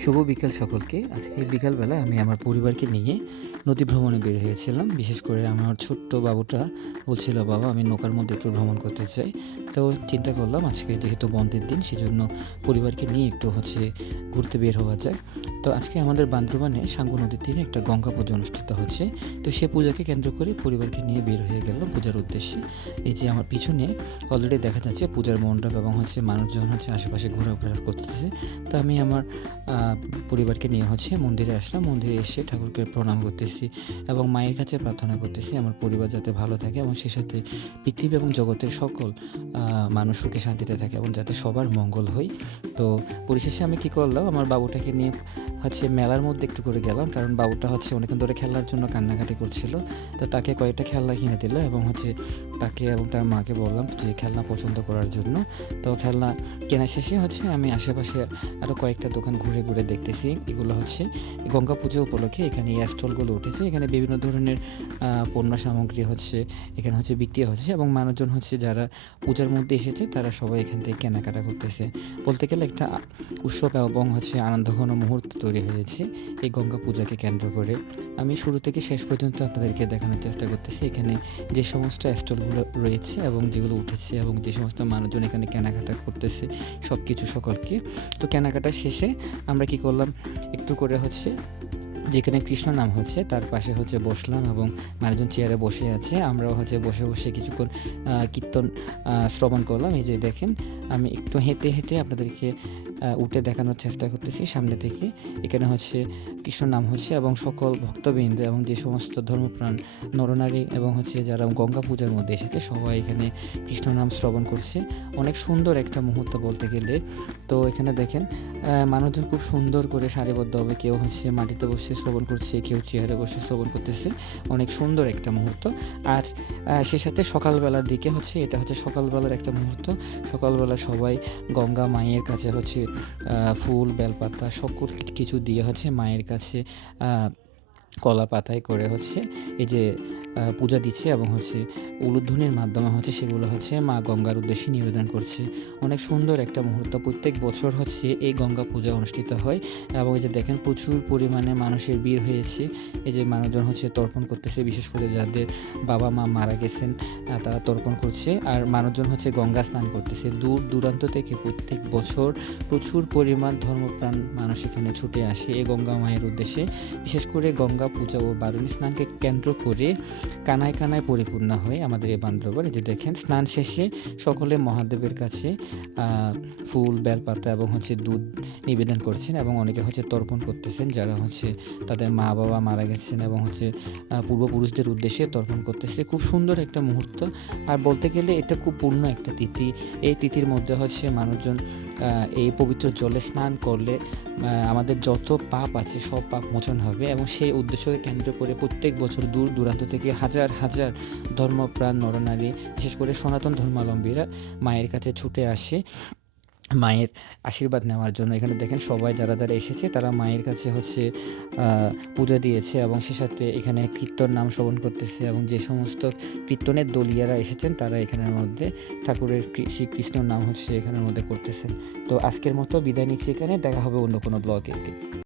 শুভ বিকেল সকলকে। আজকে বিকালবেলায় আমি আমার পরিবারকে নিয়ে নদী ভ্রমণে বের হয়েছিলাম। বিশেষ করে আমার ছোট্ট বাবুটা বলছিল, "বাবা আমি নৌকার মধ্যে একটু ভ্রমণ করতে চাই।" তো চিন্তা করলাম আজকে যেহেতু বন্ধের দিন সেজন্য পরিবারকে নিয়ে একটু ঘুরতে বের হওয়া যাক। তো আজকে আমাদের বান্দরবানে সাঙ্গু নদীর তীরে একটা গঙ্গা পুজো অনুষ্ঠিত হচ্ছে। তো সে পূজাকে কেন্দ্র করে পরিবারকে নিয়ে বের হয়ে গেল পূজার উদ্দেশ্যে। এই যে আমার পিছনে অলরেডি দেখা যাচ্ছে পূজার মণ্ডপ এবং মানুষজন আশেপাশে ঘোরাফেরা করতেছে। তো আমি আমার পরিবারকে নিয়ে মন্দিরে আসলাম। মন্দিরে এসে ঠাকুরকে প্রণাম করতেছি এবং মায়ের কাছে প্রার্থনা করতেছি আমার পরিবার যাতে ভালো থাকে এবং সে সাথে পৃথিবী এবং জগতের সকল মানুষ সুখে শান্তিতে থাকে এবং যাতে সবার মঙ্গল হয়। তো পরিশেষে আমি কী করলাম, আমার বাবুটাকে নিয়ে মেলার মধ্যে একটু করে গেলাম, কারণ বাবুটা অনেকক্ষণ ধরে খেলার জন্য কান্নাকাটি করছিল। তো তাকে কয়েকটা খেলনা কিনে দিল এবং তাকে এবং তার মাকে বললাম যে খেলনা পছন্দ করার জন্য। তো খেলনা কেনা শেষে আমি আশেপাশে আরও কয়েকটা দোকান ঘুরে ঘুরে দেখতেছি। এগুলো গঙ্গা পুজো উপলক্ষে এখানে এই স্টলগুলো উঠেছে। এখানে বিভিন্ন ধরনের পণ্য সামগ্রী এখানে বিক্রি হচ্ছে এবং মানুষজন যারা পূজার মধ্যে এসেছে তারা সবাই এখান থেকে কেনাকাটা করতেছে। বলতে গেলে একটা উৎসব এবং আনন্দঘন মুহূর্ত তৈরি হয়েছে এই গঙ্গা পূজাকে কেন্দ্র করে। আমি শুরু থেকে শেষ পর্যন্ত আপনাদেরকে দেখানোর চেষ্টা করতেছি এখানে যে সমস্ত স্টলগুলো রয়েছে এবং যেগুলো উঠেছে এবং যে সমস্ত মানুষজন এখানে কেনাকাটা করতেছে সব কিছু সকলকে। তো কেনাকাটা শেষে আমরা কি করলাম, একটু করে যেখানে কৃষ্ণ নাম তার পাশে বসলাম এবং মানুষজন চেয়ারে বসে আছে। আমরাও বসে বসে কিছুক্ষণ কীর্তন শ্রবণ করলাম। এই যে দেখেন, আমি একটু হেঁটে হেঁটে আপনাদেরকে উঠে দেখানোর চেষ্টা করতেছি সামনে থেকে। এখানে কৃষ্ণ নাম এবং সকল ভক্তবৃন্দ এবং যে সমস্ত ধর্মপ্রাণ নরনারী এবং যারা গঙ্গা পূজার মধ্যে এসেছে সবাই এখানে কৃষ্ণ নাম শ্রবণ করছে। অনেক সুন্দর একটা মুহূর্ত বলতে গেলে। তো এখানে দেখেন মানুষজন খুব সুন্দর করে সারিবদ্ধভাবে কেউ মাটিতে বসে শ্রবণ করছে, কেউ চেয়ারে বসে শ্রবণ করতেছে। অনেক সুন্দর একটা মুহূর্ত। আর সে সাথে সকালবেলার দিকে এটা সকালবেলার একটা মুহূর্ত। সকালবেলা সবাই গঙ্গা মায়ের কাছে ফুল বেলপাতা সকল কিছু দিয়ে মায়ের কাছে কলা পাতায় করে এই যে পূজা দিচ্ছে এবং উলুধ্বনির মাধ্যমে সেগুলো মা গঙ্গার উদ্দেশ্যে নিবেদন করছে। অনেক সুন্দর একটা মুহূর্ত। প্রত্যেক বছর এই গঙ্গা পূজা অনুষ্ঠিত হয় এবং এই যে দেখেন প্রচুর পরিমাণে মানুষের ভিড় হয়েছে। এই যে মানুষজন তর্পণ করতেছে, বিশেষ করে যাদের বাবা মা মারা গেছেন তারা তর্পণ করছে। আর মানুষজন গঙ্গা স্নান করতেছে দূর দূরান্ত থেকে। প্রত্যেক বছর প্রচুর পরিমাণ ধর্মপ্রাণ মানুষ এখানে ছুটে আসে এই গঙ্গা মায়ের উদ্দেশ্যে। বিশেষ করে গঙ্গা পূজা ও বারুণী স্নানকে কেন্দ্র করে কানায় কানায় পরিপূর্ণ হয় আমাদের এই বান্দরবান। এই যে দেখেন, স্নান শেষে সকলে মহাদেবের কাছে ফুল বেলপাতা এবং দুধ নিবেদন করছেন এবং অনেকে তর্পণ করতেছেন, যারা তাদের মা বাবা মারা গেছেন এবং পূর্বপুরুষদের উদ্দেশ্যে তর্পণ করতেছে। খুব সুন্দর একটা মুহূর্ত। আর বলতে গেলে এটা খুব পূর্ণ একটা তিথি। এই তিথির মধ্যে মানুষজন এই পবিত্র জলে স্নান করলে আমাদের যত পাপ আছে সব পাপ মোচন হবে এবং সেই উদ্দেশ্যকে কেন্দ্র করে প্রত্যেক বছর দূর দূরান্ত থেকে হাজার হাজার ধর্মপ্রাণ নরনারী, বিশেষ করে সনাতন ধর্মাবলম্বীরা মায়ের কাছে ছুটে আসে মায়ের আশীর্বাদ নেওয়ার জন্য। এখানে দেখেন সবাই যারা যারা এসেছে তারা মায়ের কাছে পূজা দিয়েছে এবং সে সাথে এখানে কীর্তন নাম শ্রবণ করতেছে এবং যে সমস্ত কীর্তনের দলিয়ারা এসেছেন তারা এখানের মধ্যে ঠাকুরের শ্রীকৃষ্ণর নাম এখানের মধ্যে করতেছেন। তো আজকের মতো বিদায় নিচ্ছি এখানে। দেখা হবে অন্য কোনো ব্লগে।